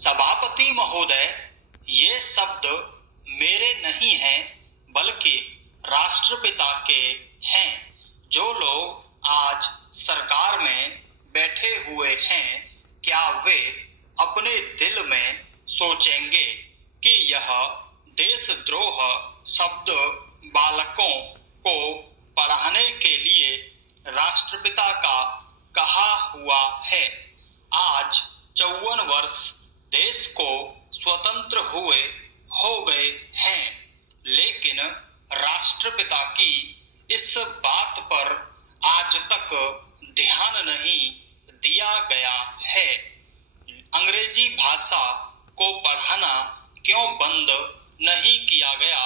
सभापति महोदय, ये शब्द मेरे नहीं हैं बल्कि राष्ट्रपिता के हैं। जो लोग आज सरकार में बैठे हुए हैं, क्या वे अपने दिल में सोचेंगे कि यह देशद्रोह शब्द बालकों को पढ़ाने के लिए राष्ट्रपिता का कहा हुआ है? आज 54 वर्ष देश को स्वतंत्र हुए हो गए हैं, लेकिन राष्ट्रपिता की इस बात पर आज तक ध्यान नहीं दिया गया है। अंग्रेजी भाषा को पढ़ाना क्यों बंद नहीं किया गया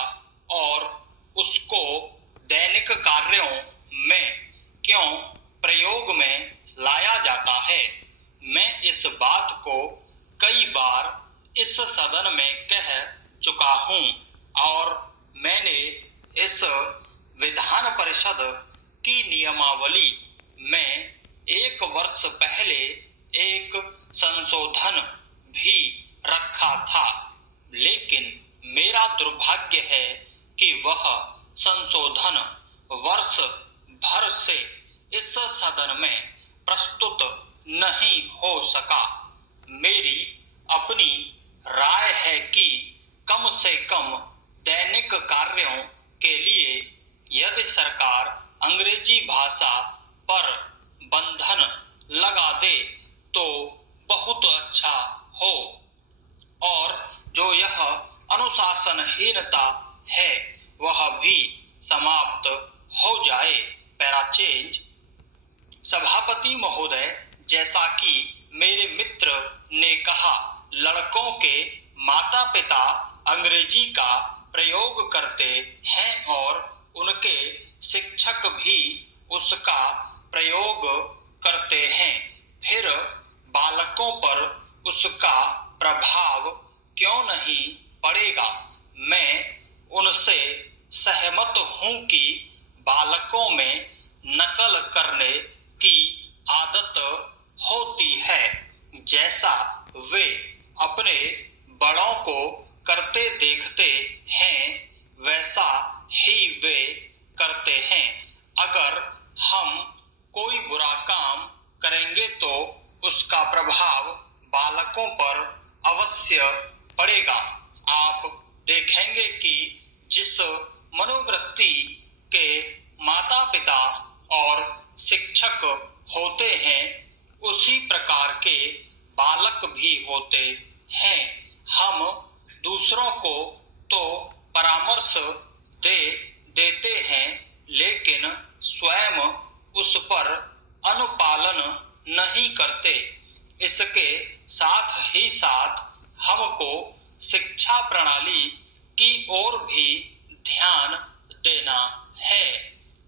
और उसको दैनिक कार्यों में क्यों प्रयोग में लाया जाता है? मैं इस बात को कई बार इस सदन में कह चुका हूं और मैंने इस विधान परिषद की नियमावली में 1 वर्ष पहले एक संशोधन भी रखा था, लेकिन मेरा दुर्भाग्य है कि वह संशोधन वर्ष भर से इस सदन में प्रस्तुत नहीं हो सका। मेरी अपनी राय है कि कम से कम दैनिक कार्यों के लिए यदि सरकार अंग्रेजी भाषा पर बंधन लगा दे तो बहुत अच्छा हो, और जो यह अनुशासनहीनता है वह भी समाप्त हो जाए। पैराचेंज। सभापति महोदय, जैसा कि मेरे मित्र ने कहा, लड़कों के माता पिता अंग्रेजी का प्रयोग करते हैं और उनके शिक्षक भी उसका प्रयोग करते हैं। फिर बालकों पर उसका प्रभाव क्यों नहीं पड़ेगा? मैं उनसे सहमत हूं कि बालकों में नकल करने की आदत होती है, जैसा वे अपने बड़ों को करते देखते हैं वैसा ही वे करते हैं। अगर हम कोई बुरा काम करेंगे तो उसका प्रभाव बालकों पर अवश्य पड़ेगा। आप देखेंगे कि जिस मनोवृत्ति के माता पिता और शिक्षक होते हैं उसी प्रकार के बालक भी होते हैं। हम दूसरों को तो परामर्श दे देते हैं, लेकिन स्वयं उस पर अनुपालन नहीं करते। इसके साथ ही साथ हमको शिक्षा प्रणाली की ओर भी ध्यान देना है।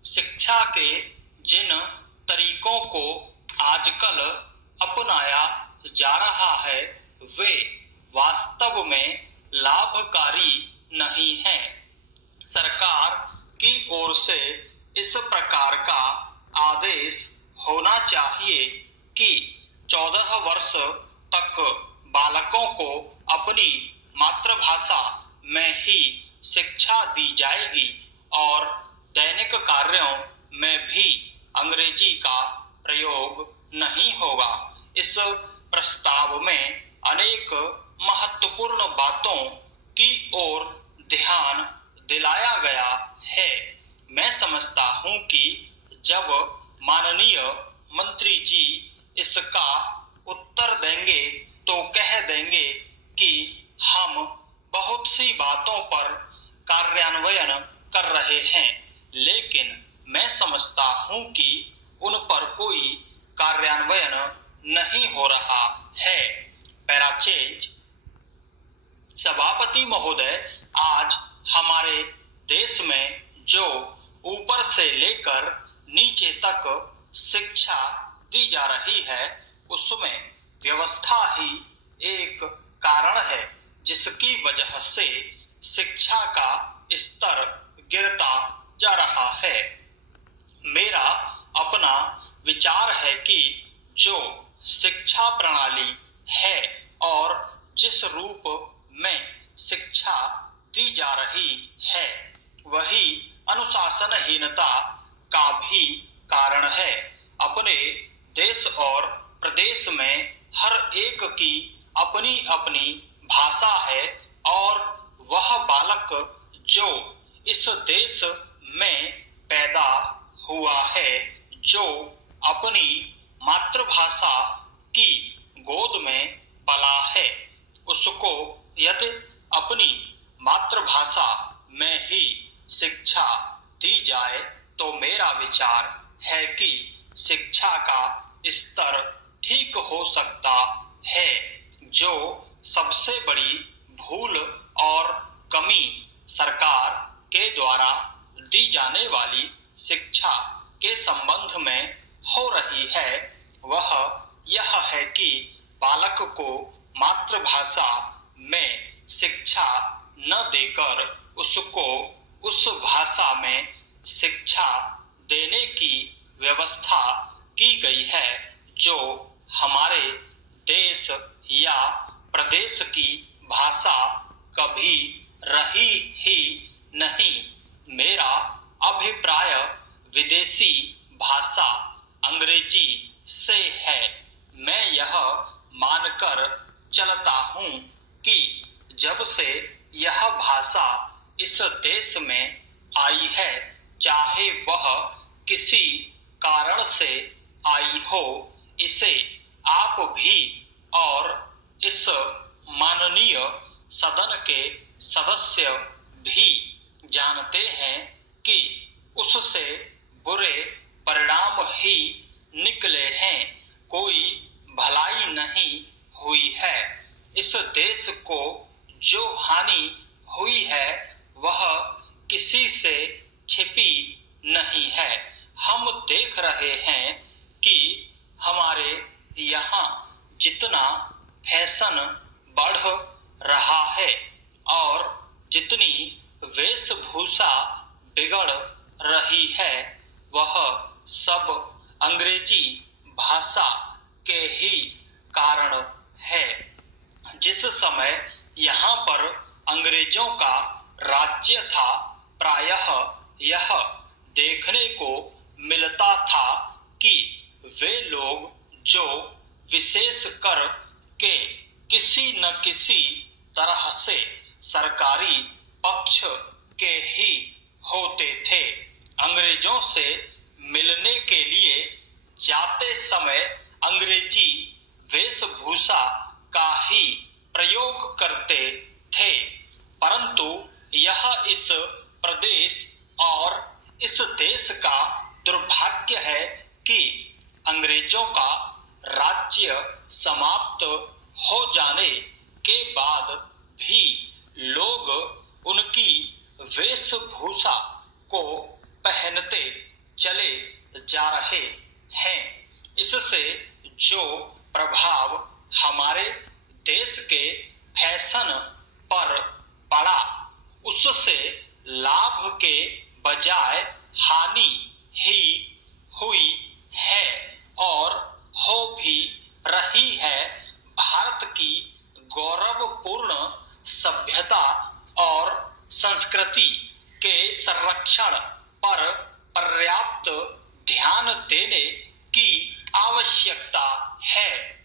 शिक्षा के जिन तरीकों को आजकल अपनाया जा रहा है वे वास्तव में लाभकारी नहीं हैं। सरकार की ओर से इस प्रकार का आदेश होना चाहिए कि 14 वर्ष तक बालकों को अपनी मातृभाषा में ही शिक्षा दी जाएगी और दैनिक कार्यों में भी अंग्रेजी का प्रयोग नहीं होगा। इस प्रस्ताव में अनेक महत्वपूर्ण बातों की ओर ध्यान दिलाया गया है। मैं समझता हूं कि जब माननीय मंत्री जी इसका उत्तर देंगे तो कह देंगे कि हम बहुत सी बातों पर कार्यान्वयन कर रहे हैं, लेकिन मैं समझता हूं कि उन पर कोई कार्यान्वयन नहीं हो रहा है। पैराचेंज। सभापति महोदय, आज हमारे देश में जो ऊपर से लेकर नीचे तक शिक्षा दी जा रही है उसमें व्यवस्था ही एक कारण है जिसकी वजह से शिक्षा का स्तर गिरता जा रहा है। मेरा अपना विचार है कि जो शिक्षा प्रणाली है और जिस रूप में शिक्षा दी जा रही है वही अनुशासनहीनता का भी कारण है। अपने देश और प्रदेश में हर एक की अपनी अपनी भाषा है और वह बालक जो इस देश में पैदा हुआ है, जो अपनी मातृभाषा की गोद में पला है, उसको यदि अपनी मातृभाषा में ही शिक्षा दी जाए तो मेरा विचार है कि शिक्षा का स्तर ठीक हो सकता है। जो सबसे बड़ी भूल और कमी सरकार के द्वारा दी जाने वाली शिक्षा के संबंध में हो रही है वह यह है कि बालक को मातृभाषा में शिक्षा न देकर उसको उस भाषा में शिक्षा देने की व्यवस्था की गई है जो हमारे देश या प्रदेश की भाषा कभी रही ही नहीं। मेरा अभिप्राय विदेशी भाषा अंग्रेजी से है। मैं यह मानकर चलता हूँ कि जब से यह भाषा इस देश में आई है, चाहे वह किसी कारण से आई हो, इसे आप भी और इस माननीय सदन के सदस्य भी जानते हैं कि उससे बुरे परिणाम ही निकले हैं। कोई भलाई नहीं हुई है। इस देश को जो हानि हुई है वह किसी से छिपी नहीं है। हम देख रहे हैं कि हमारे यहाँ जितना फैशन बढ़ रहा है और जितनी वेशभूषा बिगड़ रही है वह सब अंग्रेजी भाषा के ही कारण है। जिस समय यहाँ पर अंग्रेजों का राज्य था, प्रायः यह देखने को मिलता था कि वे लोग जो विशेष कर के किसी न किसी तरह से सरकारी पक्ष के ही होते थे, अंग्रेजों से मिलने के लिए जाते समय अंग्रेजी वेशभूषा का ही प्रयोग करते थे। परंतु यह इस प्रदेश और इस देश का दुर्भाग्य है कि अंग्रेजों का राज्य समाप्त हो जाने के बाद भी लोग उनकी वेशभूषा को पहनते चले जा रहे हैं। इससे जो प्रभाव हमारे देश के फैशन पर पड़ा उससे लाभ के बजाय हानि ही हुई है और हो भी रही है। भारत की गौरवपूर्ण सभ्यता और संस्कृति के संरक्षण पर पर्याप्त ध्यान देने की आवश्यकता है।